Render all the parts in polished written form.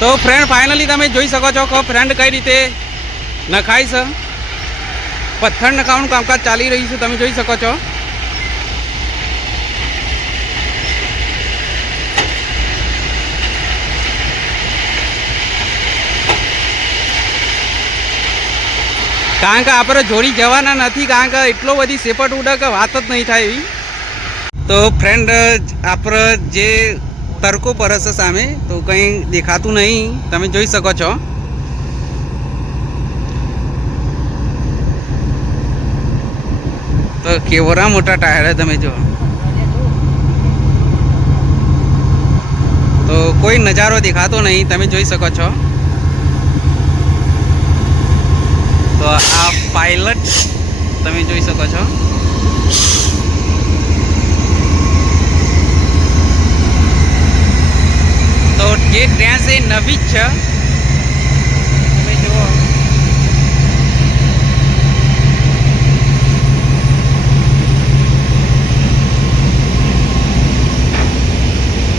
તો friend finally તમે જોઈ શકો છો કે ફ્રેન્ડ કઈ રીતે નખાય છે. પથ્થર નખાવાનું કામકાજ ચાલી રહ્યું છે, તમે જોઈ શકો છો. કારણ કે આપણે જોડી જવાના નથી, કારણ કે એટલો બધી સેપટ ઉડે કે વાત જ નહીં થાય એવી. તો ફ્રેન્ડ આપણે જે તડકો પડે છે સામે, તો કંઈ દેખાતું નહીં, તમે જોઈ શકો છો. તો કેવડા મોટા ટાયર તમે જો. તો કોઈ નજારો દેખાતો નહીં, તમે જોઈ શકો છો. તો આ પાયલટ તમે જોઈ શકો છો. તો જે ટ્રેન છે નવી જ છે, તમે જુઓ.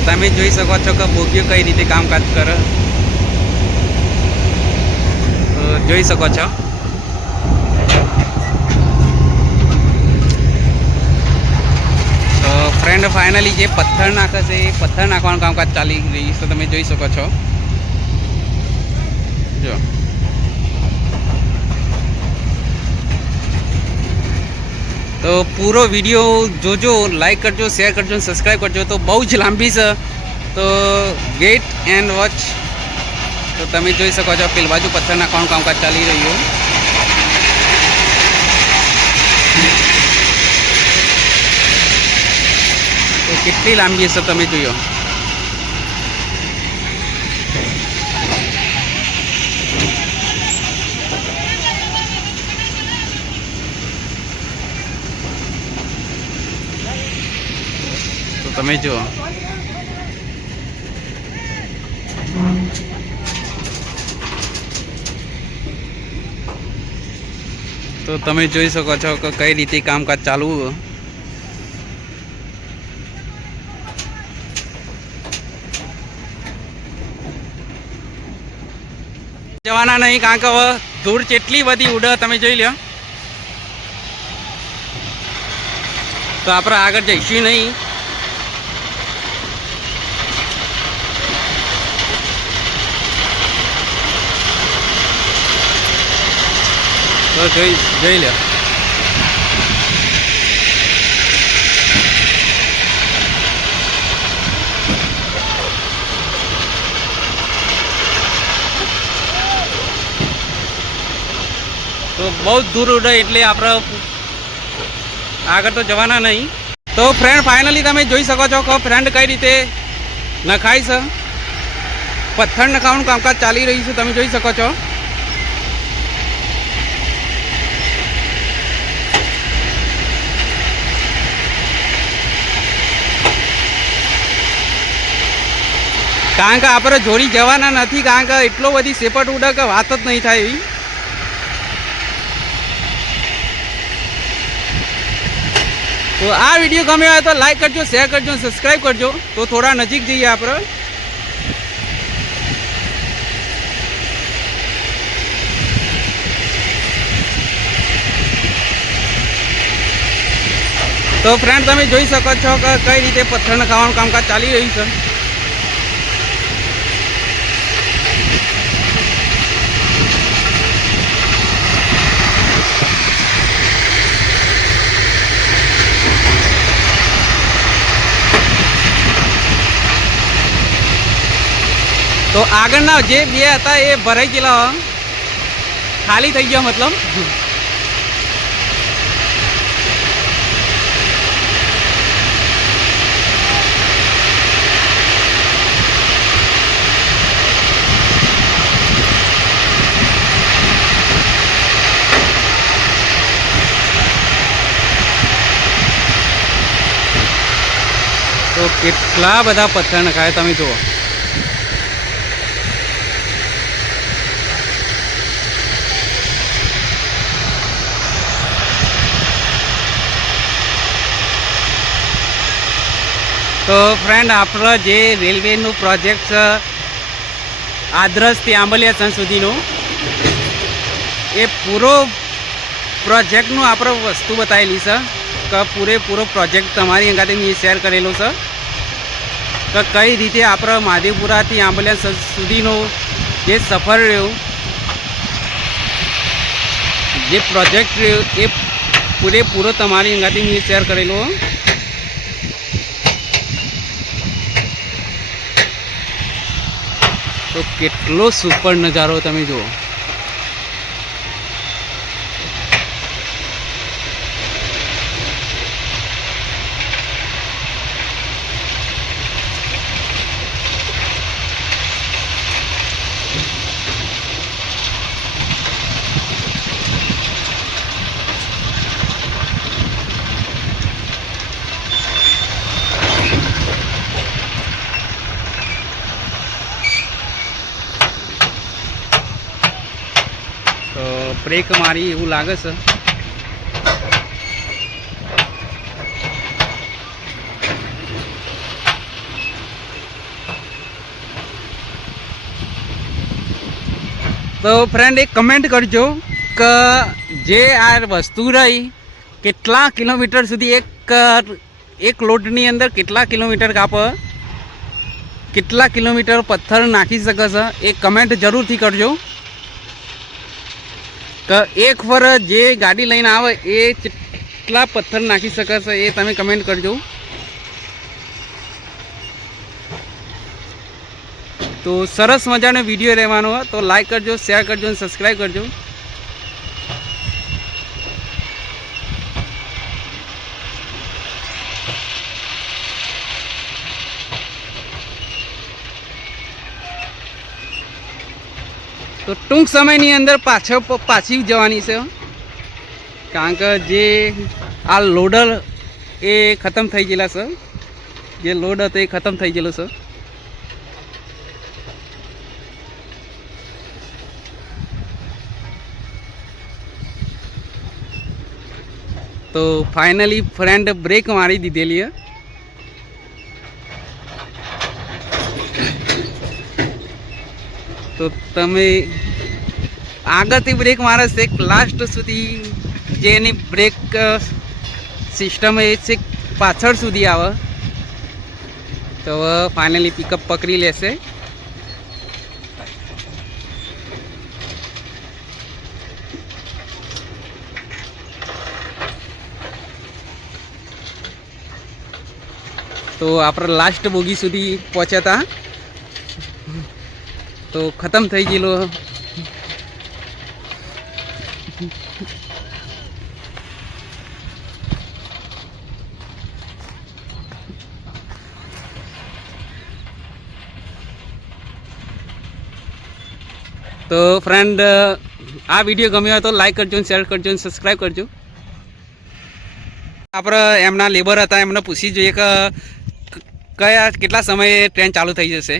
તમે જોઈ શકો છો કે બોગીઓ કઈ રીતે કામકાજ કરે, તો જોઈ શકો છો. તો ફ્રેન્ડ ફાઇનલી જે પથ્થર નાખે છે એ પથ્થર નાખવાનું કામકાજ ચાલી રહ્યું છે, તમે જોઈ શકો છો. જો તો પૂરો વિડીયો જોજો, લાઈક કરજો, શેર કરજો, સબસ્ક્રાઈબ કરજો. તો બહુ જ લાંબી છે, તો વેટ એન્ડ વોચ. તો તમે જોઈ શકો છો પેલી બાજુ પથ્થર નાખવાનું કામકાજ ચાલી રહ્યું. તો કેટલી લાંબી હશે તમે જોયો. તો તમે જુઓ. તો તમે જોઈ શકો છો કે કઈ રીતે કામકાજ ચાલુ. જવાના નહીં, કારણ કે હવે ધૂળ કેટલી બધી ઉડે તમે જોઈ લો. તો આપણે આગળ જઈશું નહીં. તો જોઈ લો. તો બહુ દૂર ઉડે એટલે આપણે આગળ તો જવાના નહીં. તો ફ્રેન્ડ ફાઇનલી તમે જોઈ શકો છો કે ફ્રેન્ડ કઈ રીતે નખાય છે. પથ્થર નખાવાનું કામકાજ ચાલી રહ્યું છે, તમે જોઈ શકો છો. કારણ કે આપણે જોડી જવાના નથી, કારણ કે એટલો બધી સેપટ ઉડે કે વાત જ નહીં થાય એવી. તો આ વિડીયો ગમ્યો હોય તો લાઈક કરજો, શેર કરજો, સબસ્ક્રાઈબ કરજો. તો થોડા નજીક જઈએ આપણે. તો ફ્રેન્ડ તમે જોઈ શકો છો કે કઈ રીતે પથ્થર નખાવાનું કામકાજ ચાલી રહ્યું છે. તો આગળના જે બે હતા એ ભરાઈ ગયેલા, ખાલી થઈ ગયા મતલબ. તો કેટલા બધા પથ્થર નખાય તમે જુઓ. તો ફ્રેન્ડ આપણો જે રેલવેનું પ્રોજેક્ટ છે આદરસથી આંબલિયા સંઘ સુધીનો એ પૂરો પ્રોજેક્ટનું આપણે વસ્તુ બતાવેલી છે કે પૂરેપૂરો પ્રોજેક્ટ તમારી અંગાતે મેં શેર કરેલો છે કે કઈ રીતે આપણે માધેપુરાથી આંબલિયા સંઘ સુધીનો જે સફર રહ્યો, જે પ્રોજેક્ટ રહ્યો એ પૂરેપૂરો તમારી અંગાથી મેં શેર કરેલો. તો કેટલો સુપર નજારો તમે જુઓ. તો બ્રેક મારી એવું લાગે છે. તો ફ્રેન્ડ એક કમેન્ટ કરજો કે જે આ વસ્તુ રહી કેટલા કિલોમીટર સુધી એક લોડની અંદર કેટલા કિલોમીટર કાપે, કેટલા કિલોમીટર પથ્થર નાખી શકે છે એ કમેન્ટ જરૂરથી કરજો. કે એક વાર જે ગાડી લઈને આવે એ કેટલા પથ્થર નાખી શકે છે એ તમે કમેન્ટ કરજો. તો સરસ મજાનો વિડીયો રહેવાનો હોય તો લાઈક કરજો, શેર કરજો અને સબસ્ક્રાઈબ કરજો. તો ટૂંક સમયની અંદર પાછી જવાની છે કારણ કે જે આ લોડર એ ખતમ થઈ ગયેલા છે, જે લોડ હતો એ ખતમ થઈ ગયેલો છે. તો ફાઇનલી ફ્રેન્ડ બ્રેક મારી દીધેલી છે. તો તમે આગળથી બ્રેક મારે છે લાસ્ટ સુધી જે એની બ્રેક સિસ્ટમ એ છે પાછળ સુધી આવે તો ફાઇનલી પિકઅપ પકડી લેશે. તો આપણે લાસ્ટ બોગી સુધી પહોંચ્યા હતા તો ખતમ થઈ ગયેલો. તો ફ્રેન્ડ આ વિડીયો ગમ્યો હોય તો લાઈક કરજો, શેર કરજો અને સબસ્ક્રાઈબ કરજો. આપણે એમના લેબર હતા એમને પૂછી જોઈએ કે કેટલા સમયે ટ્રેન ચાલુ થઈ જશે.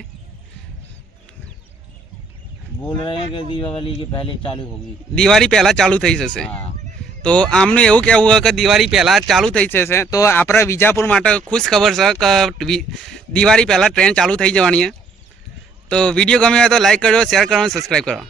बोल रहे हैं कि दीपावली के पहले चालू होगी. દિવાળી પહેલાં ચાલુ થઈ જશે. તો આમનું એવું કહેવું હોય કે દિવાળી પહેલાં ચાલુ થઈ જશે. તો આપણા વિજાપુર માટે ખુશ ખબર છે કે દિવાળી પહેલાં ટ્રેન ચાલુ થઈ જવાની છે. તો વિડીયો ગમ્યો હોય તો લાઈક કરજો, શેર કરો અને સબસ્ક્રાઈબ કરો.